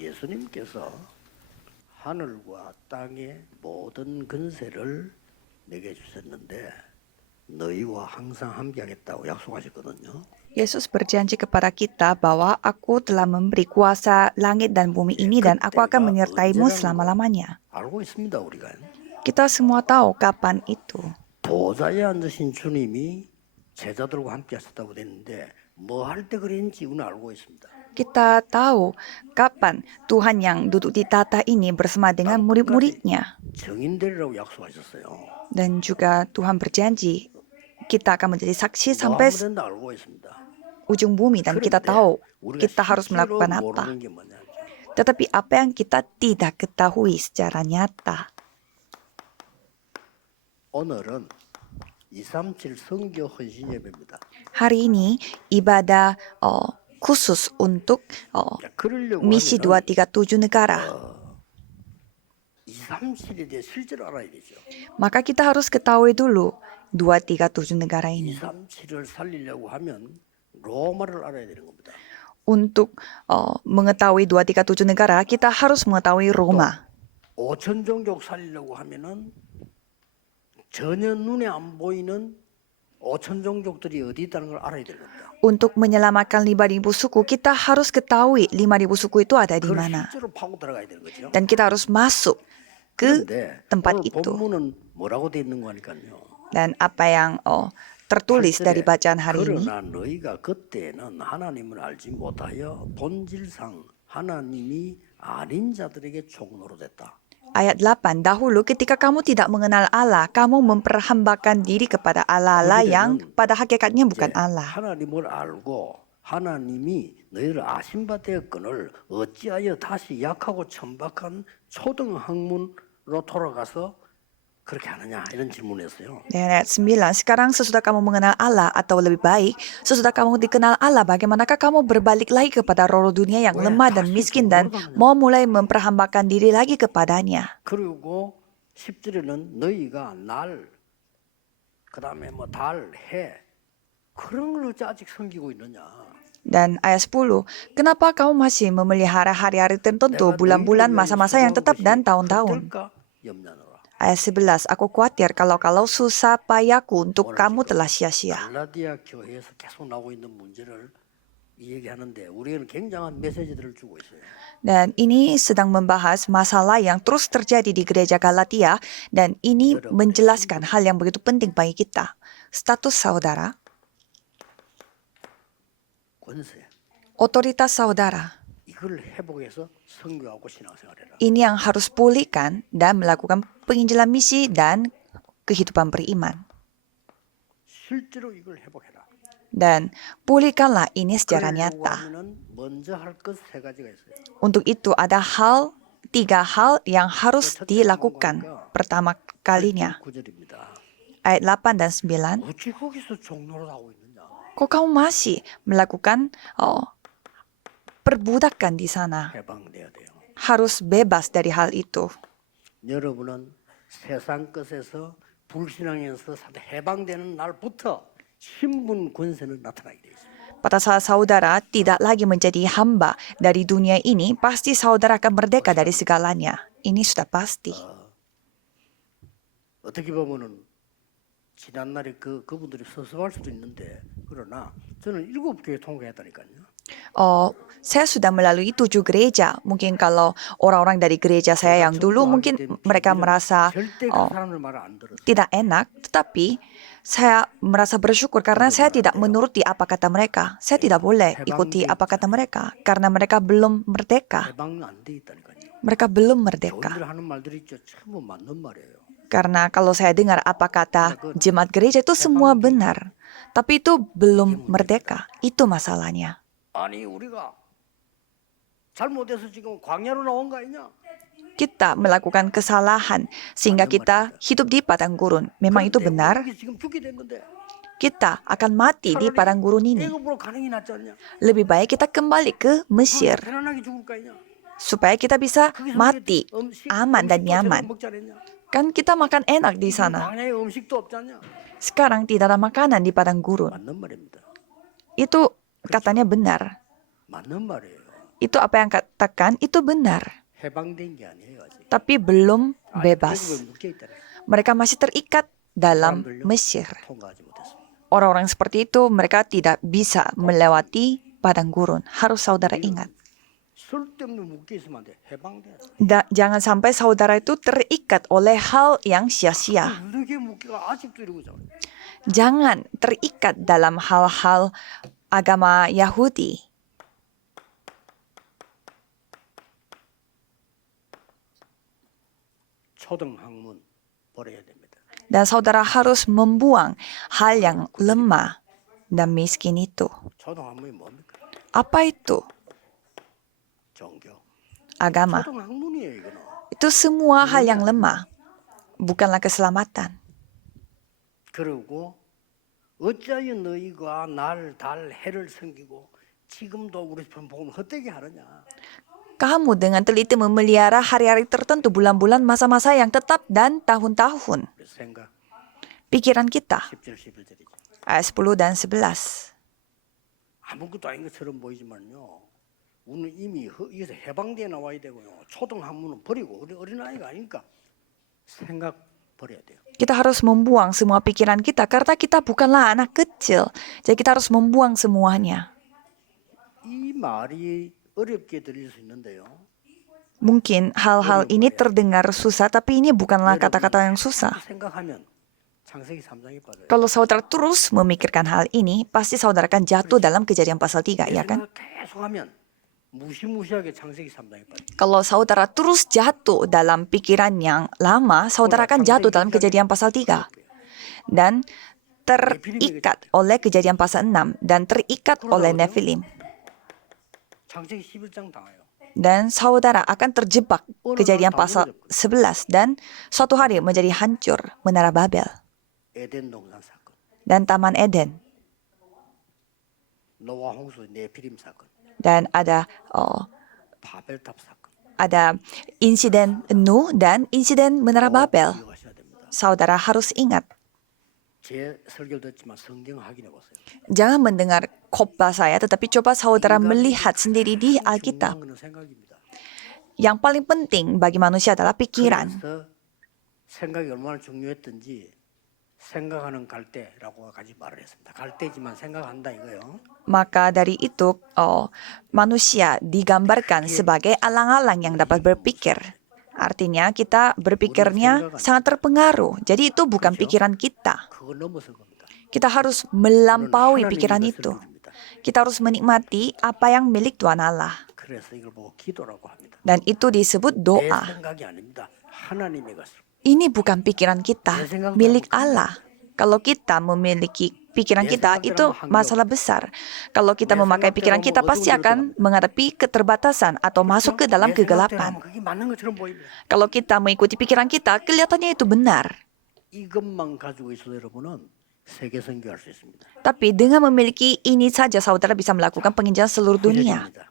예수님께서 하늘과 땅의 모든 권세를 내게 주셨는데 너희와 항상 함께하겠다고 약속하셨거든요. Yesus berjanji kepada kita bahwa aku telah memberi kuasa langit dan bumi ini dan aku akan menyertaimu selama-lamanya. 알고 있습니다, 우리가. Kita semua tahu kapan itu. 보좌에 앉으신 주님이 제자들과 함께 하셨다고 됐는데 뭐 할 때 그랬는지 우리는 알고 있습니다. Kita tahu kapan Tuhan yang duduk di tahta ini bersama dengan murid-muridnya. 정인되리라고 약속하셨어요. Dan juga Tuhan berjanji kita akan menjadi saksi sampai 뭐 하면 된다 알고 있습니다. ujung bumi dan kita tahu 우리가 kita harus 실제로 melakukan apa. 모르는 게 뭐냐? Tetapi apa yang kita tidak ketahui secara nyata. 오늘은 237 선교 헌신 예배입니다. Hari ini ibadah khusus untuk 그러려고 misi 하면 237 negara. 237에 대해 실제로 알아야 되죠. Maka kita harus ketahui dulu 237 negara ini. 237을 살리려고 하면 로마를 알아야 되는 겁니다. Untuk mengetahui 237 negara, kita harus mengetahui Roma. 5천 종족 살리려고 하면은 전혀 눈에 안 보이는 5천 종족들이 어디 있다는 걸 알아야 되는 겁니다. Untuk menyelamatkan 5.000 suku, kita harus ketahui 5.000 suku itu ada di 그걸 mana. 실제로 파고 들어가야 되는 거죠. Dan kita harus masuk ke 그런데 tempat 오늘 itu. 본문은 뭐라고 돼 있는 거니까요. Dan apa yang tertulis dari bacaan hari ini. 그러나 너희가 그때는 하나님을 알지 못하여 본질상 하나님이 아닌 자들에게 종로로 됐다. Ayat 8, dahulu ketika kamu tidak mengenal Allah, kamu memperhambakan diri kepada Allah yang pada hakikatnya bukan Allah. 하나님을 알고 하나님이 너희를 아신 바 되었거늘 어찌하여 다시 약하고 천박한 초등학문으로 돌아가서 그렇게 하느냐 이런 질문했어요. Dan ayat 9, sekarang sesudah kamu mengenal Allah atau lebih baik, sesudah kamu dikenal Allah, bagaimanakah kamu berbalik lagi kepada roh dunia yang lemah dan miskin dan mau mulai memperhambakan diri lagi kepadanya. 그리고 10절에는 너희가 날, 그 다음에 뭐 달, 해 그런 걸 어찌 아직 섬기고 있느냐. Dan ayat 10, kenapa kamu masih memelihara hari-hari tertentu, bulan-bulan, masa-masa yang tetap dan tahun-tahun? Ayat 11, aku khawatir kalau susah payahku untuk kamu telah sia-sia. 갈라디아 교회에서 계속 나오고 있는 문제를 얘기하는데 우리는 굉장한 메시지들을 주고 있어요. Dan ini sedang membahas masalah yang terus terjadi di gereja Galatia dan ini menjelaskan hal yang begitu penting bagi kita. Status saudara, 권세 otoritas saudara. 이걸 회복해서 선교하고 신앙생활해라. Ini yang harus pulihkan dan melakukan penginjilan misi dan kehidupan beriman. 실제로 이걸 회복해라. Dan pulihkanlah ini secara nyata. 하면은 먼저 할 것 세 가지가 있어요. Untuk itu ada tiga hal yang harus dilakukan pertama kalinya. 9절입니다. Ayat 8 dan 9. 어찌 거기서 종로를 하고 있느냐? Kok kamu masih melakukan perbudakan di sana? 해방돼야 돼요. Harus bebas dari hal itu. 여러분은 세상 것에서 불신앙에서 해방되는 날부터 신분 권세는 나타나게 돼 있습니다. Pada saat saudara tidak lagi menjadi hamba dari dunia ini, pasti saudara akan merdeka dari segalanya. Ini sudah pasti. 어떻게 보면은 지난날에 그분들이 섭섭할 수도 있는데 그러나 저는 7교회 통과했다니까요. Saya sudah melalui 7 gereja. Mungkin kalau orang-orang dari gereja saya yang dulu mungkin mereka merasa tidak enak, tetapi saya merasa bersyukur karena saya tidak menuruti apa kata mereka. Saya tidak boleh ikuti apa kata mereka karena mereka belum merdeka. Mereka belum merdeka. 교인들 하는 말들이 전부 맞는 말이에요. Karena kalau saya dengar apa kata jemaat gereja itu semua benar. Tapi itu belum merdeka. Itu masalahnya. 아니 우리가 잘못해서 지금 광야로 나온 거 아니냐? Kita melakukan kesalahan sehingga kita hidup di padang gurun. Memang itu benar. 지금 죽게 된 건데 Kita akan mati di padang gurun ini. 애굽으로 가는 게 낫지 않냐? Lebih baik kita kembali ke Mesir 편안하게 죽을 거 아니냐? supaya kita bisa mati aman dan nyaman. 먹지 않았냐? Kan kita makan enak di sana. 광야에 음식도 없지 않냐? Sekarang tidak ada makanan di padang gurun. 맞는 말입니다. Itu katanya benar. 맞는 말이에요. itu apa yang katakan itu benar, 해방된 게 아니에요 아직. tapi belum 아직 bebas. 계급에 묶여 있다는 Mereka masih terikat dalam 사람들요 Mesir. 통과하지 못했습니다. Orang-orang seperti itu mereka tidak bisa melewati padang gurun. Harus saudara ingat. 쓸데없는 묶여 있으면 안 돼. 해방돼야 돼. Jangan sampai saudara itu terikat oleh hal yang sia-sia. 이렇게 묶여가 아직도 이러고 있잖아. Jangan terikat dalam hal-hal agama Yahudi. 초등학문 버려야 됩니다. Dan saudara harus membuang hal yang lemah dan miskin itu. 초등학문이 뭡니까? Apa itu? 종교. Agama. 초등학문이에요 이거는. Itu semua hal yang lemah. Bukanlah keselamatan. 그리고 어찌하여 너희가 날, 달, 해를 섬기고 지금도 우리 보면 헛되게 하느냐. Kamu dengan teliti memelihara hari-hari tertentu, bulan-bulan, masa-masa yang tetap, dan tahun-tahun. 그래서 생각 Pikiran kita. 10절 11절이죠. Ayat 10 dan 11. 아무것도 아닌 것처럼 보이지만요. 우리는 이미 여기서 해방되어 나와야 되고요. 초등학문은 버리고 어린아이가 아니니까 생각 버려야 돼요. Kita harus membuang semua pikiran kita karena kita bukanlah anak kecil. Jadi kita harus membuang semuanya. 이 말이 어렵게 들릴 수 있는데요. Mungkin hal-hal ini terdengar susah, tapi ini bukanlah kata-kata yang susah. 생각하면 창세기 3장에 빠져요. Kalau saudara terus memikirkan hal ini, pasti saudara akan jatuh dalam Kejadian pasal 3, ya kan? 생각 계속하면 무시무시하게 창세기 3장에 빠져요. Kalau saudara terus jatuh dalam pikiran yang lama, saudara akan jatuh dalam Kejadian pasal 3. Dan terikat oleh Kejadian pasal 6 dan terikat oleh Nephilim. 창세기 11장 당해요. Dan saudara akan terjebak Kejadian pasal 11 dan suatu hari menjadi hancur Menara Babel 에덴 동산 사건, dan Taman Eden. 노아 홍수 네피림 사건, Dan ada 바벨탑 사건. insiden Nuh dan insiden Menara Babel. 기억하셔야 됩니다. Saudara harus ingat. 제 설교를 듣지만 성경 확인해 보세요. Jangan mendengar khotbah saya, tetapi coba saudara melihat sendiri di Alkitab. 중요한 거는 생각입니다. Yang paling penting bagi manusia adalah pikiran. 그래서 생각이 얼마나 중요했던지 생각하는 갈대라고 같이 말을 했습니다. 갈대지만 생각한다 이거요. Maka dari itu, manusia digambarkan sebagai alang-alang yang dapat berpikir. Artinya kita berpikirnya sangat terpengaruh. Jadi itu bukan pikiran kita. 그거 넘어선 겁니다. Kita harus melampaui pikiran itu. Kita harus menikmati apa yang milik Tuhan Allah. 그래서 이걸 보고 기도라고 합니다. Dan itu disebut 내 doa. 생각이 아닙니다. 하나님의 것을. Ini bukan pikiran kita, milik Allah. Kalau kita memiliki pikiran kita, itu masalah besar. Kalau kita memakai pikiran kita, pasti akan menghadapi keterbatasan atau masuk ke dalam kegelapan. 그게 맞는 것처럼 보입니다. Kalau kita mengikuti pikiran kita, kelihatannya itu benar. 이것만 가지고 있어도 여러분은 세계 선교할 수 있습니다. Tapi dengan memiliki ini saja, saudara bisa melakukan penginjilan seluruh dunia. 구절입니다.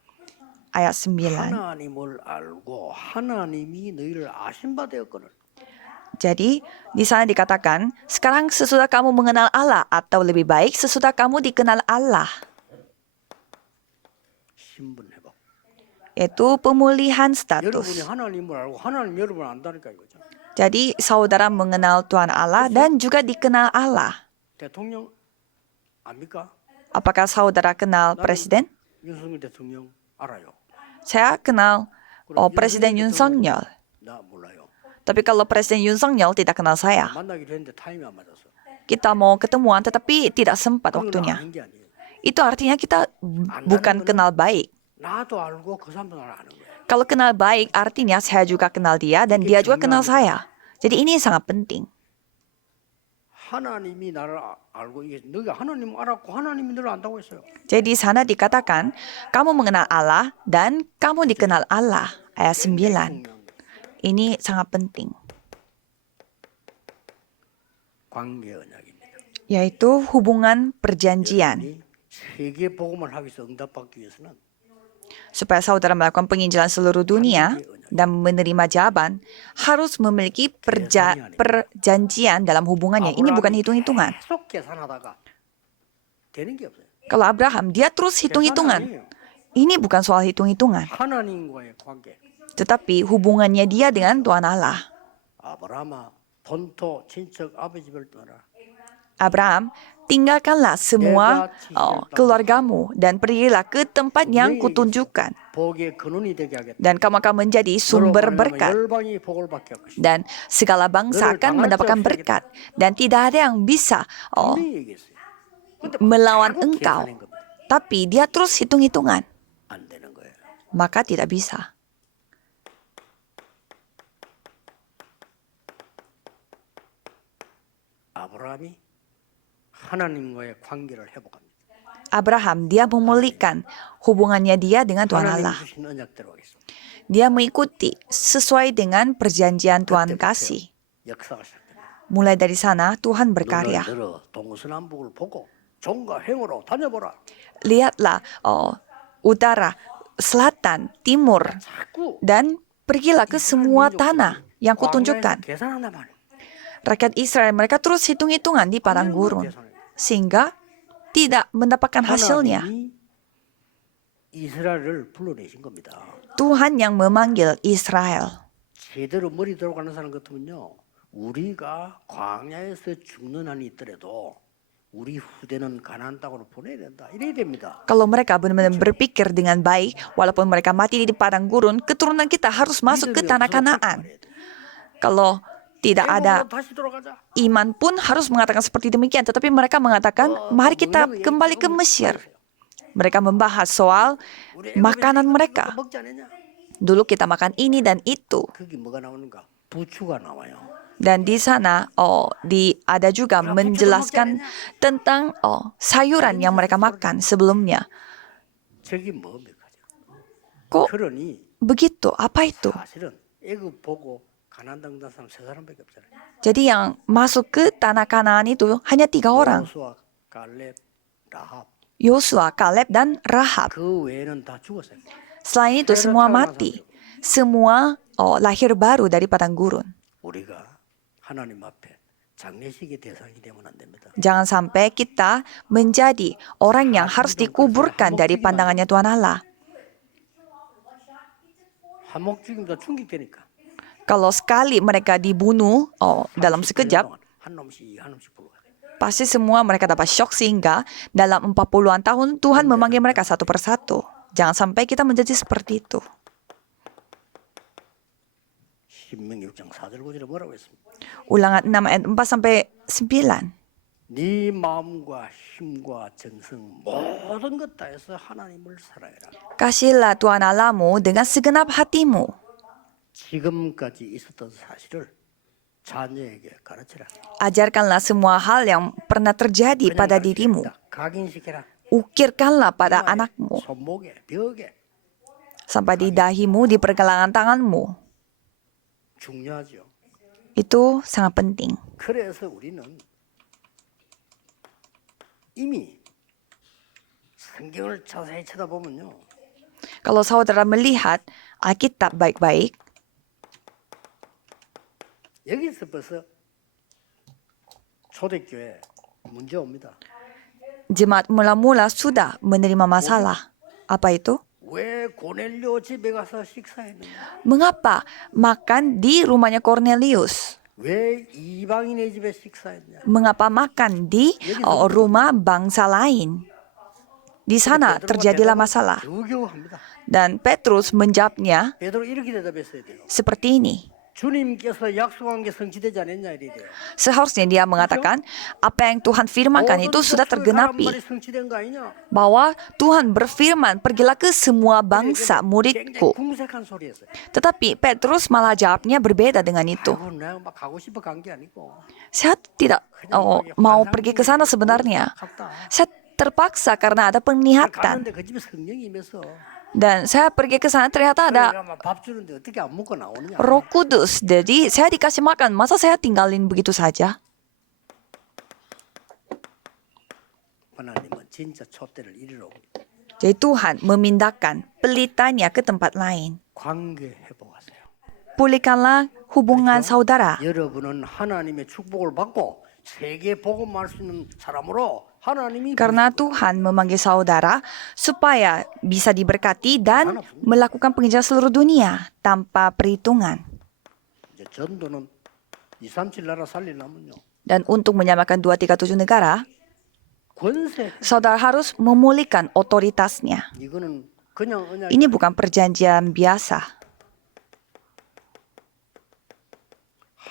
Ayat 9. 하나님을 알고 하나님이 너희를 아신 바 되었거늘. Jadi, di sana dikatakan, sekarang sesudah kamu mengenal Allah, atau lebih baik sesudah kamu dikenal Allah. 신분 회복. Yaitu pemulihan 여러분이 status. 하나님을 알고 하나님 여러분을 안다니까 이거죠. Jadi, saudara mengenal Tuhan Allah dan juga dikenal Allah. 대통령 압니까? Apakah saudara kenal presiden? 윤석열 대통령 알아요. Saya kenal Presiden Yoon Suk-yeol. 나 몰라요. Tapi kalau Presiden Yoon Suk-yeol tidak kenal saya. 만나기로 했는데 타임이 안 맞았어. Kita mau ketemuan tetapi tidak sempat 그건 waktunya. 아닌 게 아니에요. Itu artinya kita bukan kenal baik. 나도 알고 그 사람도 나를 아는 거예요. Kalau kenal baik artinya saya juga kenal dia dan dia juga kenal saya. Jadi ini sangat penting. 하나님이 나를 알고 이게 너가 하나님 알았고 하나님이 너를 안다고 했어요. Jadi di sana dikatakan, kamu mengenal Allah dan kamu dikenal Allah. Ayat 9. Ini sangat penting. 관계 언약입니다. Yaitu hubungan perjanjian. 여러분이 세계 복음을 하기 위해서 응답받기 위해서는 Supaya saudara melakukan penginjilan seluruh dunia dan menerima jawaban, harus memiliki perjanjian dalam hubungannya. Ini bukan hitung-hitungan. 계속 계산하다가 되는 게 없어요. Kalau Abraham, dia terus hitung-hitungan. ini bukan soal hitung-hitungan, 하나님과의 관계. tetapi hubungannya dia dengan Tuhan Allah. 아브라함아 본토 친척 아버지 집을 떠나라. Abraham, tinggalkanlah semua keluargamu dan pergilah ke tempat yang kutunjukkan. 복의 근원이 되게 하겠다. Dan kamu akan menjadi sumber berkat. 열방이 복을 받게 할 것이다. Dan segala bangsa akan mendapatkan berkat. Dan tidak ada yang bisa 분명히 얘기했어요. 근데 melawan 바로 engkau. 계산한 겁니다. Tapi dia terus hitung-hitungan. 안 되는 거예요. Maka tidak bisa. 아브라함이 하나님과의 관계를 회복합니다. Abraham, dia memulihkan hubungannya dia dengan Tuhan 하나님 Allah. 주신 언약대로 하겠습니다. Dia mengikuti sesuai dengan perjanjian Tuhan kasih. 역사가 시작됩니다. Mulai dari sana Tuhan 눈을 berkarya. 들어 동서남북을 보고 종과 행으로 다녀보라. Lihatlah utara, selatan, timur, 자꾸 dan pergilah ke semua tanah yang kutunjukkan. 계산한단 말이에요. Rakyat Israel mereka terus hitung-hitungan di padang gurun sehingga tidak mendapatkan hasilnya. 하나님이 이스라엘을 불러내신 겁니다. Tuhan yang memanggil Israel. 제대로 머리 들어가는 사람 같으면요, 우리가 광야에서 죽는 한이 있더라도 우리 후대는 가나안 땅으로 보내야 된다. 이래야 됩니다. Kalau mereka benar-benar berpikir dengan baik, walaupun mereka mati di padang gurun, keturunan kita harus masuk ke tanah Kanaan. Kalau tidak ada 다시 돌아가자. iman pun harus mengatakan seperti demikian, tetapi mereka mengatakan, mari kita kembali ke Mesir. Mereka membahas soal makanan mereka. 먹지 않았냐? Dulu kita makan ini dan itu. 그게 뭐가 나오는가? 부추가 나와요. Dan di sana ada juga menjelaskan tentang sayuran yang mereka makan sebelumnya. 저기 뭡니까? Kok 그러니 begitu? Apa itu? 사실은 애굽 보고 가나안 땅 간 사람 세 사람밖에 없잖아요. Jadi yang masuk ke tanah Kanaan itu hanya 3 orang. 여호수아, 갈렙, 라합. Yosua, Kaleb, dan Rahab. 그 외에는 다 죽었어요. Selain itu semua mati. Semua lahir baru dari padang gurun. 우리가 하나님 앞에 장례식의 대상이 되면 안 됩니다. Jangan sampai kita menjadi orang yang harus dikuburkan dari pandangannya Tuhan Allah. 한목 죽임도 충격되니까. Kalau sekali mereka dibunuh dalam sekejap, 한 놈씩 불러가요. pasti semua mereka dapat syok sehingga dalam 40-an tahun Tuhan memanggil mereka satu persatu. Jangan sampai kita menjadi seperti itu. 신명기 6장 4절 9절에 뭐라고 했습니까? Ulangan 6 ayat 4 sampai 9. 네 마음과 힘과 정성 모든 것 다해서 하나님을 사랑해라. Kasihlah Tuhan Allahmu dengan segenap hatimu. 지금까지 있었던 사실을 자녀에게 가르치라. Ajarkanlah semua hal yang pernah terjadi pada dirimu. 각인시켜라. Ukirkanlah pada anakmu. 손목에, 벽에. Sampai di dahimu, di pergelangan tanganmu. 중요하죠. Itu sangat penting. 그래서 우리는 이미 성경을 자세히 쳐다보면요. Kalau saudara melihat Alkitab baik-baik, 여기서 벌써 초대교회 문제 옵니다. jemaat mula-mula sudah menerima masalah. Apa itu? 왜 고넬료 집에 가서 식사했느냐? Mengapa makan di rumahnya Cornelius? 왜 이방인의 집에 식사했냐? Mengapa makan di rumah bangsa lain? Di sana terjadilah masalah. 겨우겨우합니다. Dan Petrus menjawabnya 베드로 이렇게 대답했어야 돼요. seperti ini. 주님께서 약속한 게 성취되지 않았냐 이래 돼요. Seharusnya dia mengatakan apa yang Tuhan firmankan itu sudah tergenapi. 말이 성취된 거 아니냐? Bahwa Tuhan berfirman, pergilah ke semua bangsa muridku. 궁색한 소리였어요. Tetapi Petrus malah jawabnya berbeda dengan itu. 아이고, 내가 막 가고 싶어 간 게 아니고. Saya tidak mau pergi ke sana sebenarnya. Saya terpaksa karena ada penglihatan. 갔는데 그 집에 성령이 임해서 Dan saya pergi ke sana ternyata ada 내가 막 밥 주는데 어떻게 안 먹고 나오느냐? Roh Kudus. Jadi saya dikasih makan. Masa saya tinggalin begitu saja? 하나님은 진짜 촛대를 이리로 옵니다. Jadi Tuhan memindahkan pelitanya ke tempat lain. 관계 회복하세요. Pulihkanlah hubungan saudara. 여러분은 하나님의 축복을 받고 세계 복음할 수 있는 사람으로 하나님이 Karena 부르시고 Tuhan memanggil saudara supaya bisa diberkati dan melakukan penginjilan seluruh dunia tanpa perhitungan. 이제 전도는 237 나라 살리려면요. Dan untuk menyamakan 237 negara, 권세 saudara harus memulihkan otoritasnya. 이거는 그냥 언약이 Ini bukan perjanjian biasa.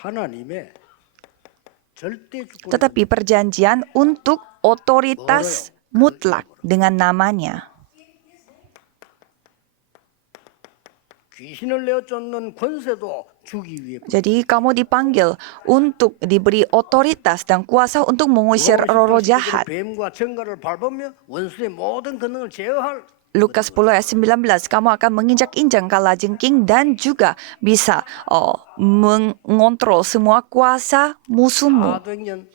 하나님의 절대 주권 Tetapi perjanjian untuk otoritas mutlak dengan namanya. 귀신을 내어 쫓는 권세도 주기 위해 Jadi kamu dipanggil untuk diberi otoritas dan kuasa untuk mengusir roh-roh jahat. 뱀과 정갈을 밟으며 원수의 모든 권능을 제어할 Lukas 10 ayat 19, kamu akan menginjak-injak kalajengking dan juga bisa mengontrol semua kuasa musuhmu. 사도행전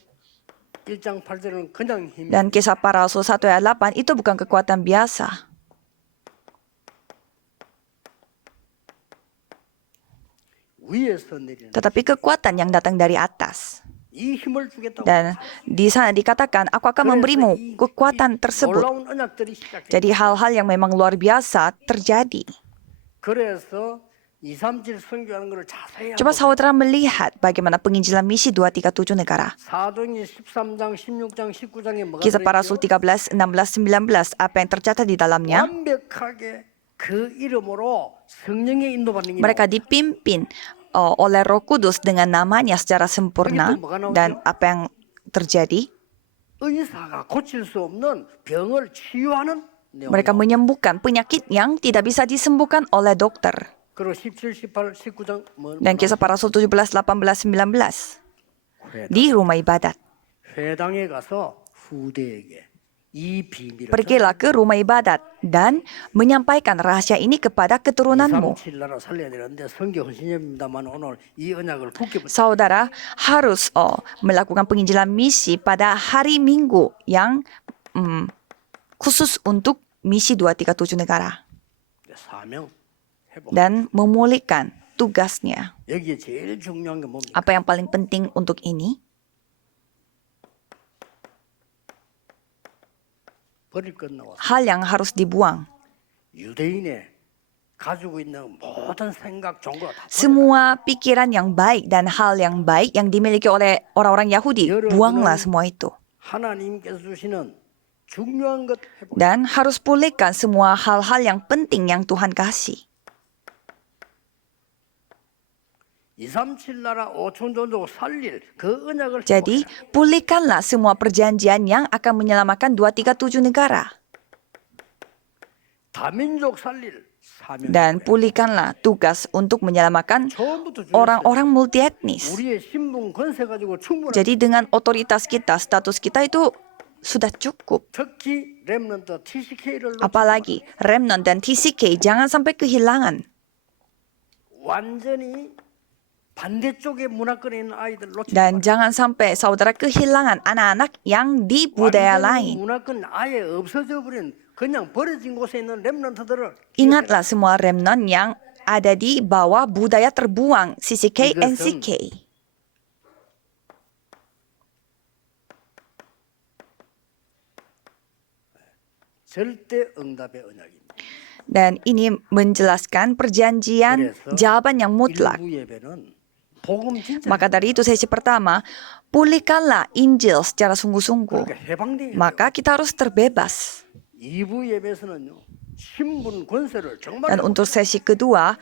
1장 8절은 그냥 힘이 Dan kisah para rasul 1 ayat 8 itu bukan kekuatan biasa. 위에서 내리는 Tetapi kekuatan yang datang dari atas. 이 힘을 주겠다고 Dan di sana dikatakan, aku akan memberimu kekuatan tersebut. 놀라운 언약들이 시작돼요. Jadi hal-hal yang memang luar biasa terjadi. 그래서 237 선교하는 것을 자세히 Coba 한번 saudara melihat bagaimana penginjilan misi 237 negara. 사도행전 13장, 16장, 19장에 뭐가 Kisah para rasul 들어있죠? 13, 16, 19, apa yang tercatat di dalamnya? 완벽하게 그 이름으로 성령의 인도받는 게 Mereka dipimpin oleh Roh Kudus dengan namanya secara sempurna. Dan apa yang terjadi? 의사가 고칠 수 없는 병을 치유하는 내용. Mereka menyembuhkan penyakit yang tidak bisa disembuhkan oleh dokter. 그리고 17, 18, 19장 Dan kisah para rasul 17, 18, 19 di rumah ibadat. 회당에 가서 후대에게 이 비밀을 Pergilah ke rumah ibadat dan menyampaikan rahasia ini kepada keturunanmu. 237 나라 살려야 되는데 성교 헌신입니다만 오늘 이 언약을 굳게 붙잡고 Saudara harus melakukan penginjilan misi pada hari Minggu yang khusus untuk misi 237 negara. 사명 해보. Dan memulihkan tugasnya. 여기에 제일 중요한 게 뭡니까? Apa yang paling penting untuk ini? 버릴 것 나와. Hal yang harus dibuang. 유대인의 가지고 있는 모든 생각, 종교가 다 버려. Semua pikiran yang baik dan hal yang baik yang dimiliki oleh orang-orang Yahudi, buanglah semua itu. 하나님께서 주시는 중요한 것 해보. Dan harus pulihkan semua hal-hal yang penting yang Tuhan kasih. 237 나라 5천 종족 살릴 그 언약을 Jadi, 회복해라. pulihkanlah semua perjanjian yang akan menyelamatkan 237 negara. 다민족 살릴 사명. Dan pulihkanlah tugas untuk menyelamatkan 처음부터 주셨어요. orang-orang multietnis. 우리의 신분 권세 가지고 충분한. Jadi dengan otoritas kita, status kita itu sudah cukup. 특히 렘넌트 TCK를 Apalagi Remnant dan TCK jangan sampai kehilangan. 완전히 반대쪽의 문화권에 있는 아이들 놓치지 Dan jangan sampai saudara kehilangan anak-anak yang di budaya 완전히 lain. 문화권 아예 없어져 버린 그냥 버려진 곳에 있는 렘넌트들을 Ingatlah semua remnant yang ada di bawah budaya terbuang CCK, NCK. 절대 응답의 언약입니다. Dan ini menjelaskan perjanjian jawaban yang mutlak. 일부 예배는 복음 진짜 Maka dari itu sesi pertama, pulihkanlah Injil secara sungguh-sungguh. 그러니까 해방돼야 돼요. Maka kita harus terbebas. 2부 예배에서는요. 신분 권세를 정말 Dan untuk sesi kedua,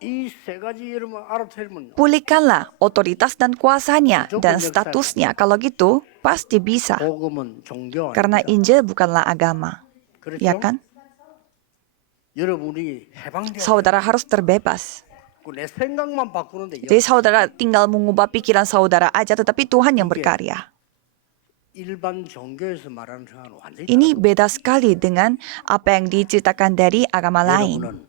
이 세 가지 여러분 알아채면요. pulihkanlah otoritas dan kuasanya dan statusnya. Kalau gitu, pasti bisa. 복음은 종교 Karena 아닙니다. Injil bukanlah agama. 그렇죠? Ya kan? 여러분이 해방돼야 돼요. Saudara harus terbebas. 내 생각만 바꾸는데 Jadi saudara tinggal mengubah pikiran saudara aja, tetapi Tuhan yang berkarya. 일반 종교에서 말하는 생각은 완전히 Ini beda sekali dengan apa yang diceritakan dari agama lain. 여러분은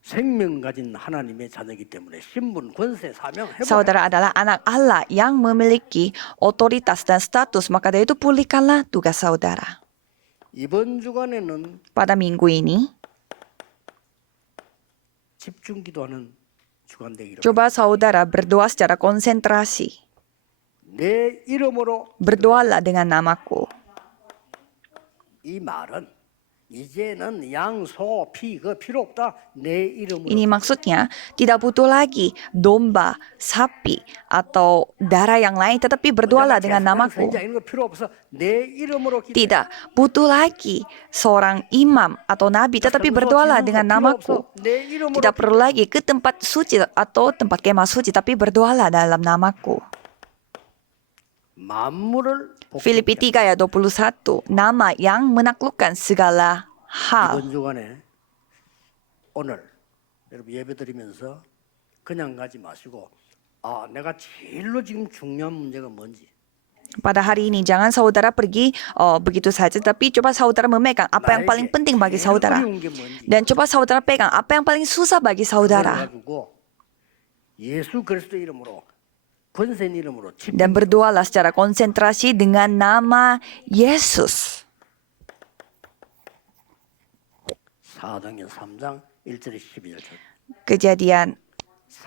생명 가진 하나님의 자녀이기 때문에 신분, 권세, 사명 해보라. Saudara adalah anak Allah yang memiliki otoritas dan status, maka dari itu pulihkanlah tugas saudara. 이번 주간에는 Pada minggu ini, 집중 기도하는 주간 되기를. coba saudara berdoa secara konsentrasi. 내 이름으로 Berdoalah dengan namaku. 이 말은 이제는 양, 소, 피 그 필요 없다. 내 이름으로. Ini maksudnya tidak butuh lagi domba, sapi, atau darah yang lain, tetapi berdoalah dengan namaku. 선지자 이런 거 필요 없어. 내 이름으로 기도해. Tidak butuh lagi seorang imam atau nabi, tetapi berdoalah dengan namaku. 내 이름으로 Tidak perlu lagi ke tempat suci atau tempat kemah suci, tapi berdoalah dalam namaku. 만물을 Filipi 3 ayat 21, nama yang menaklukkan segala hal. 이번 주간에 오늘 여러분 예배 드리면서 그냥 가지 마시고 내가 제일로 지금 중요한 문제가 뭔지 Pada hari ini jangan saudara pergi begitu saja, tapi coba saudara memegang apa yang paling penting bagi saudara. 어려운 게 뭔지 Dan coba saudara pegang apa yang paling susah bagi saudara. 가지고 예수 그리스도 이름으로 권세 이름으로 Dan berdoalah secara konsentrasi dengan nama Yesus. 사도행전 3장 1절에 12절 Kejadian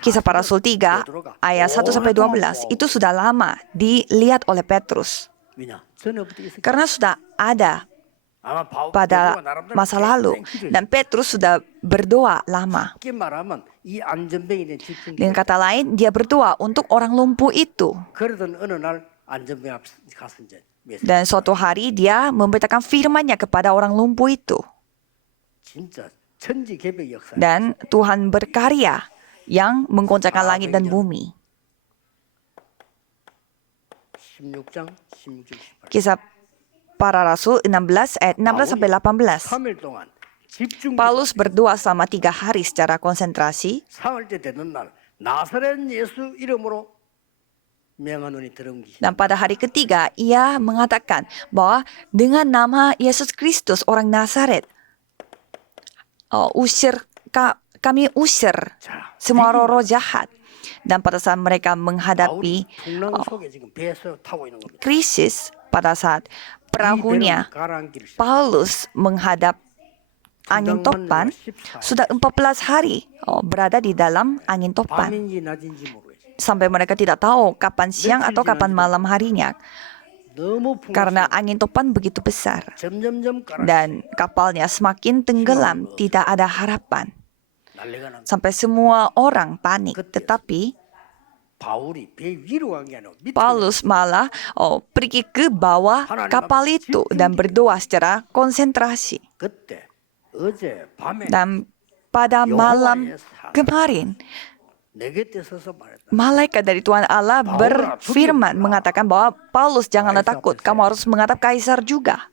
Kisah Para Rasul 3 ayat 1-12 itu sudah lama dilihat oleh Petrus. 왜냐 전에부터 있었기 Karena sudah ada 아마 pada masa lalu dan Petrus sudah berdoa lama. 쉽게 말하면 이 안전병에 대한 집중 Dengan kata lain, dia berdoa untuk orang lumpuh itu. 그러던 어느 날 안전병 앞 가서 이제 메시지 Dan suatu hari dia memberitakan firman-Nya kepada orang lumpuh itu. 진짜 천지개벽 역사 Dan Tuhan berkarya yang menggoncangkan langit dan bumi. 16장 16절 18절 Kisah Para Rasul 16 ayat 16-18. 3일 동안 집중 Paulus berdoa selama 3 hari secara konsentrasi. 사흘째 되는 날 나사렛 예수 이름으로 명하노니 들은 기 Dan pada hari ketiga, ia mengatakan bahwa dengan nama Yesus Kristus orang Nazaret, kami usir semua roh-roh jahat. Dan pada saat mereka menghadapi 풍랑 속에 지금 배에서 타고 있는 겁니다. krisis, pada saat perahunya 가라앉기를 Paulus menghadap angin topan, sudah 14 hari berada di dalam angin topan. 밤인지 낮인지 모르겠어요. Sampai mereka tidak tahu kapan siang atau kapan malam harinya. 너무 풍랑 Karena angin topan begitu besar. 점점점 가라 Dan kapalnya semakin tenggelam, tidak ada harapan. 난리가 난 Sampai semua orang panik. Tetapi 바울이 배 위로 간 게 아니라 밑으로 Paulus malah pergi ke bawah kapal itu dan berdoa secara konsentrasi. 그때 어제 밤에 Dan pada malam kemarin, 내 곁에 서서 말했다. malaikat dari Tuhan Allah berfirman mengatakan bahwa Paulus janganlah takut, kamu harus menghadap kaisar juga.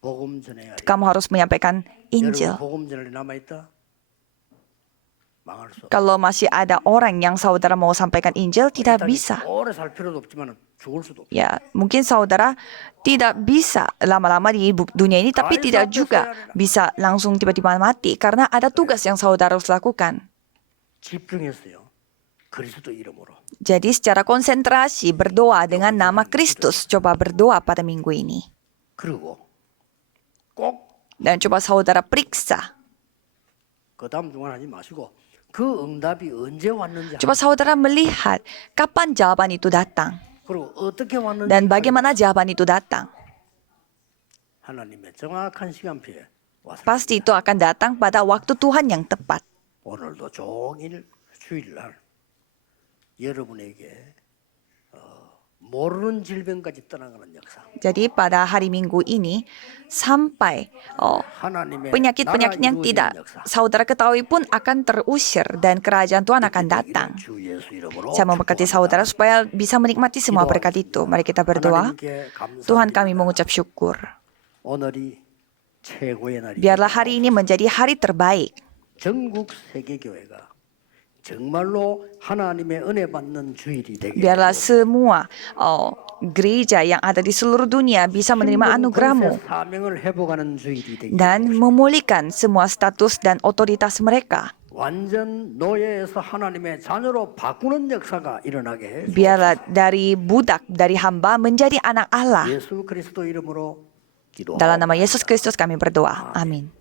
복음 전해야 돼. Kamu harus menyampaikan Injil. 여러분 복음 전할 남아 있다. 망할 수 없어. Kalau masih ada orang yang saudara mau sampaikan Injil, tidak bisa. 오래 살 필요도 없지만 죽을 수도 없어. Ya, mungkin saudara tidak bisa lama-lama di dunia ini, tapi tidak juga bisa langsung tiba-tiba mati karena ada tugas yang saudara harus lakukan. 집중했어요. 그리스도 이름으로. Jadi secara konsentrasi berdoa dengan nama Kristus. Coba berdoa pada minggu ini. 그리고 꼭 Dan coba saudara periksa. 그다음 중간 하지 마시고 그 응답이 언제 왔는지 Coba saudara melihat kapan jawaban itu datang. 그리고 어떻게 왔는지 Dan bagaimana jawaban itu datang. 하나님의 정확한 시간표에 와서 Pasti itu akan datang pada waktu Tuhan yang tepat. 오늘도 종일 주일날 여러분에게 모르는 질병까지 떠나가는 역사. Jadi pada hari Minggu ini sampai 하나님의 penyakit-penyakit yang tidak saudara ketahui pun akan terusir dan kerajaan Tuhan akan datang. 주 예수 이름으로 Saya memberkati saudara supaya bisa menikmati semua berkat itu. Mari kita berdoa. 하나님께 감사드립니다. Tuhan, kami mengucap syukur. 오늘이 최고의 날이 Biarlah hari ini menjadi hari terbaik. 전국 세계 교회가 정말로 하나님의 은혜 받는 주일이 되게 Biarlah semua gereja yang ada di seluruh dunia bisa menerima anugerah-Mu 사명을 회복하는 주일이 되게 dan memulihkan semua status dan otoritas mereka. 완전 노예에서 하나님의 자녀로 바꾸는 역사가 일어나게 해 Biarlah dari budak, dari hamba menjadi anak Allah. 예수 그리스도 이름으로 기도하옵나이다. Dalam nama Yesus Kristus kami berdoa. Amin.